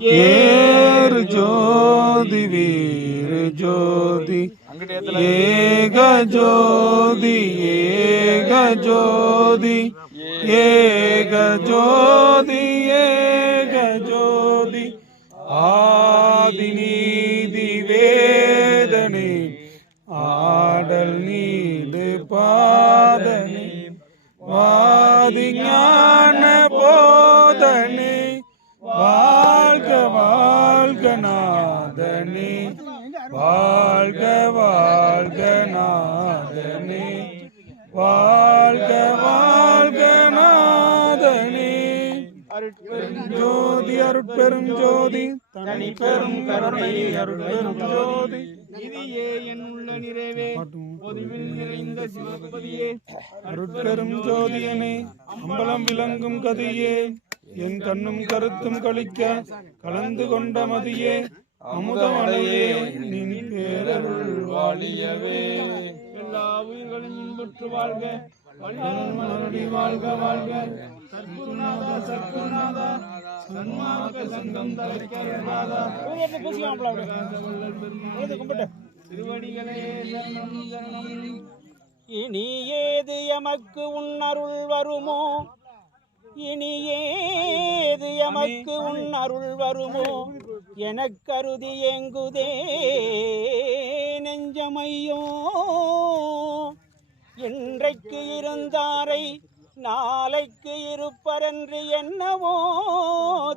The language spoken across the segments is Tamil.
ஏறு ஜோதி வீரு ஜோதி ஏக ஜோதி ஏக ஜோதி ஏக ஜோதி ஏக ஜோதி ஆதி நீதி வேதனை ஆடல் நீடு பாதனை வாதி ஞான போதனை வாழ்க வாழ்க நாதனே வாழ்க வாழ்க நாதனே வாழ்க வாழ்க நாதனே ஜோதி அருட்பெரும் ஜோதி தனி பெரும் கருணை அருட்பெரும் ஜோதி நிதியே என் உள்ள நிறைவே பொதுவில் நிறைந்த சிவபதியே அருட்பெரும் ஜோதியனே அம்பலம் விளங்கும் கதியே என் கண்ணும் கருத்தும் கழிக்க கலந்து கொண்ட மதியே அமுதமலையே நின் பேரருள் வாழியவே எல்லா உயிர்களும் இன்புற்று வாழ்க மலரடி வாழ்க வாழ்க சத்குருநாதா சத்குருநாதா சன்மார்க்க சங்கம் தலைக்கிறதா திருவடிகளே சரணம் சரணம். இனி ஏது எமக்கு உன்னருள் வருமோ இனி ஏது எமக்கு உன்னருள் வருமோ எனக்கருதி ஏங்குதே நெஞ்சமையோ இன்றைக்கு இருந்தாரை நாளைக்கு இருப்பரென்று என்னவோ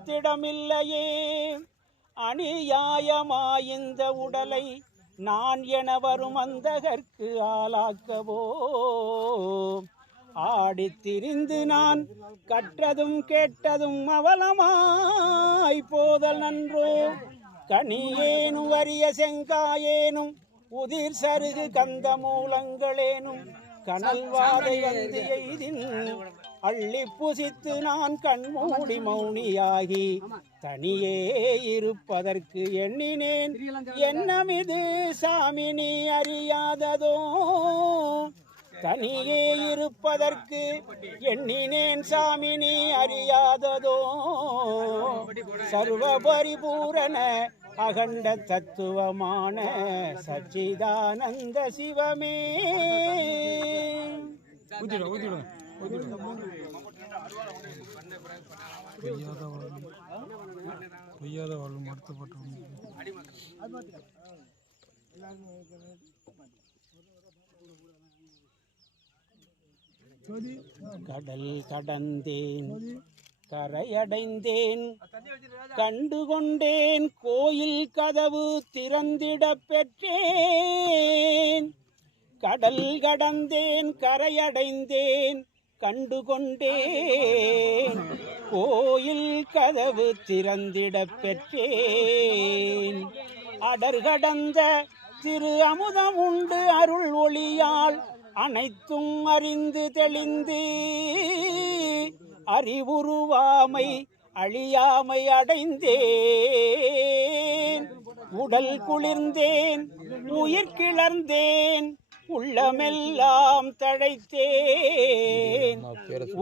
திடமில்லையே அநியாயமாய்ந்த உடலை நான் என வரும் அந்தகற்கு ஆளாக்கவோ ஆடித்திரிந்து நான் கற்றதும் கேட்டதும் அவலமாய் போதல் நன்றோ கனியேனும் வரிய செங்காயேனும் உதிர் சருகு கந்த மூலங்களேனும் கனல் வாதை வந்து எய்தின் அள்ளி புசித்து நான் கண்மூடி மௌனியாகி தனியே இருப்பதற்கு எண்ணினேன் என்னமிது சாமி நீ அறியாததோ தனியே இருப்பதற்கு எண்ணினேன் சாமி நீ அறியாததோ சர்வ பரிபூரண அகண்ட தத்துவமான சச்சிதானந்த சிவமே பொய்யாத வாழும் மறுத்தப்பட்டு கடல் கடந்தேன் கரையடைந்தேன் கண்டுகொண்டேன் கோயில் கதவு திறந்திட பெற்றேன் கடல் கடந்தேன் கரையடைந்தேன் கண்டுகொண்டேன் கோயில் கதவு திறந்திட பெற்றேன் அடர் கடந்த திரு அமுதம் உண்டு அருள் ஒளியால் அனைத்தும் அறிந்து தெளிந்து அறிவுருவாமை அழியாமை அடைந்தேன் உடல் குளிர்ந்தேன் உயிர் கிளர்ந்தேன் உள்ளமெல்லாம் தழைத்தேன்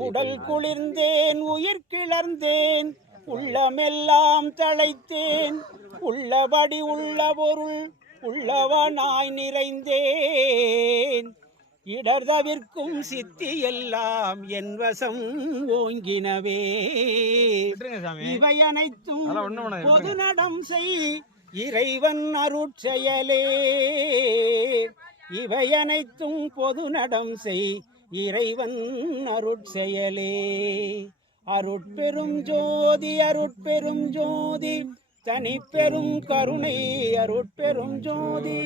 உடல் குளிர்ந்தேன் உயிர் கிளர்ந்தேன் உள்ளமெல்லாம் தழைத்தேன் உள்ளபடி உள்ள பொருள் உள்ளவனாய் நிறைந்தேன் இடர் தவிர்க்கும் சித்தி எல்லாம் என் வசம் ஓங்கினவே இவை அனைத்தும் பொது நடம் செய் இறைவன் அருட்செயலே இவை அனைத்தும் பொது நடம் செய் இறைவன் அருட்செயலே அருட்பெரும் ஜோதி அருட்பெரும் ஜோதி தனிப்பெரும் கருணை அருட்பெரும் ஜோதி